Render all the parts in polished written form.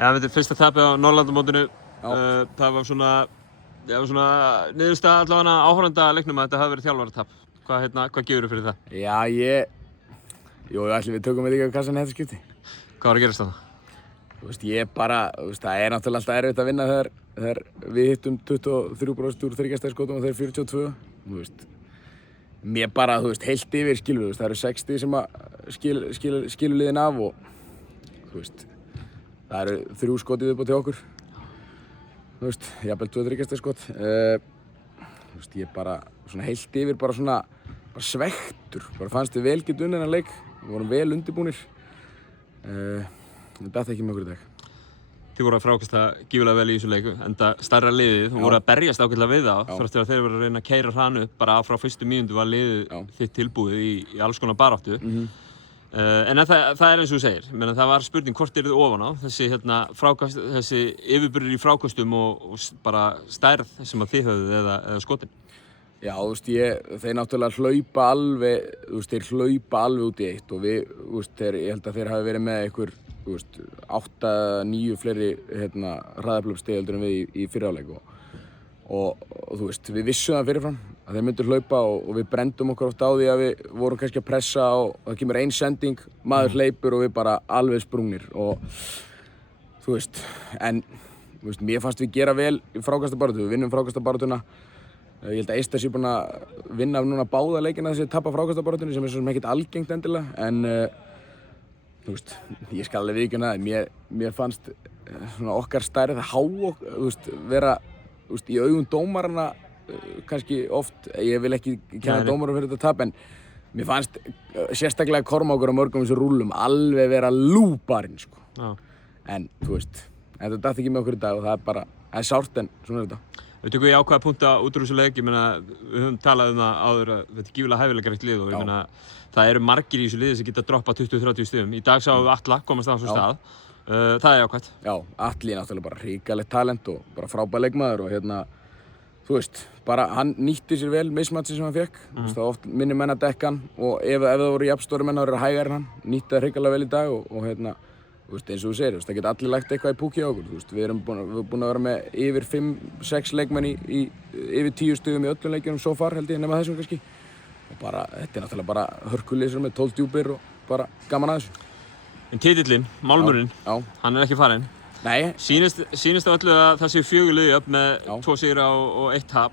Ja, þetta fyrsta tapið á Norðurlandamótinu. Það var svona niðurstaða allavega áhorfenda leiknum að þetta hafi verið þjálfaratap. Hvað gefurðu fyrir það? Já, jú, ætli við tökum þetta ekki á kassan í þetta skipti. Hvað var að gerast þarna? Það náttúrulega alltaf erfitt að vinna þegar við hittum 23% úr þriggjastaðskotum og þeir 42. Mér bara, heilt yfir skilur við, það eru 60 sem að skilur liðin af og það eru 3 skot í viðbót hjá okkur. Jafnvel 2 þriggjastaðskot. Ég bara, svona heilt yfir, bara svekktur. Bara fannst við vel geta unnið þennan leik. Við vorum vel undirbúnir. Það datt ekki með okkur í dag. Þið voru að frákasta gífurlega vel í þessu leiku, enda stærra liðið og voru að berjast ágætlega við þá. Þrátt fyrir að þeir voru að reyna að keyra hranu upp, bara frá fyrstu mínútu var liðið þitt tilbúið í alls konar baráttu. En það er eins og þú segir, það var spurning hvort eruð ofan á, þessi yfirburðir í frákastum og bara stærð sem að þið höfðuð eða skotin. Já, þeir náttúrulega hlaupa alveg, þeir hlaupa alveg út í eitt og við, ég held að þeir hafi verið með einhver 8-9 fleiri hraðaflöpsstig heldur en við í fyrri hálfleik og við vissum það fyrirfram að þeir myndu hlaupa og við brendum okkur oft á því að við vorum kannski að pressa og það kemur ein sending, maður hleypur og við bara alveg sprungnir og mér fannst við gera vel í frákastabaráttu, við vinnum frákastabaráttuna. Ég held að Eistar sé búinn að vinna núna báða leikina þessi tapa frákastabaráttunni sem er svo sem ekkert algengt endilega en ég skal alveg viðurkenna það, mér fannst okkar stærð vera í augum dómarana kannski oft, ég vil ekki kenna dómarum fyrir þetta tap en mér fannst sérstaklega Kormákur á mörgum þessu rúllum alveg vera lúbarinn en þetta datt ekki með okkur í dag og það er sárt en svona er þetta. Við tökum ákveða punkta út úr þessu leik, við höfum talað það áður að þetta er gífurlega hæfileikaríkt lið og það eru margir í þessu liði sem geta droppað 20-30 stigum. Í dag sáum við Atla komast á þessu stað. Það er jákvætt. Já, Atli er náttúrulega bara hrikalegt talent og bara frábær leikmaður og bara hann nýtti sér vel mismatchi sem hann fékk. Það var oft minni menn að dekka hann og ef það voru jafnstóri menn að vera hægari en hann, nýtti það hrikalega vel í dag og eins og þú segir, það geta allir lagt eitthvað í púkið á okkur. Við erum búin að vera með yfir 5-6 leikmenn í yfir 10 stigum í öllum leikjunum so far held ég, nema þessum kannski. Og þetta er náttúrulega bara hörkulið með 12 djúpir og bara gaman að þessu. En titillinn, Málmurinn, hann er ekki farinn. Nei. Sýnist á öllu að það séu 4 liði upp með 2 sigra og 1 tap.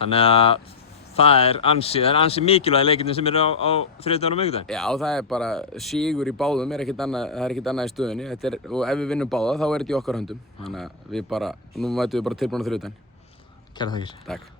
Þannig að það er ansi mikilvægi leikirnir sem eru á þriðjudaginn og miðvikudaginn. Já, það er bara sigur í báðum, það er ekkert annað í stöðunni. Og ef við vinnum báða þá er þetta í okkar höndum. Þannig að nú mætum við bara tilbúin á þriðjudaginn. Kærar þakkir. Takk.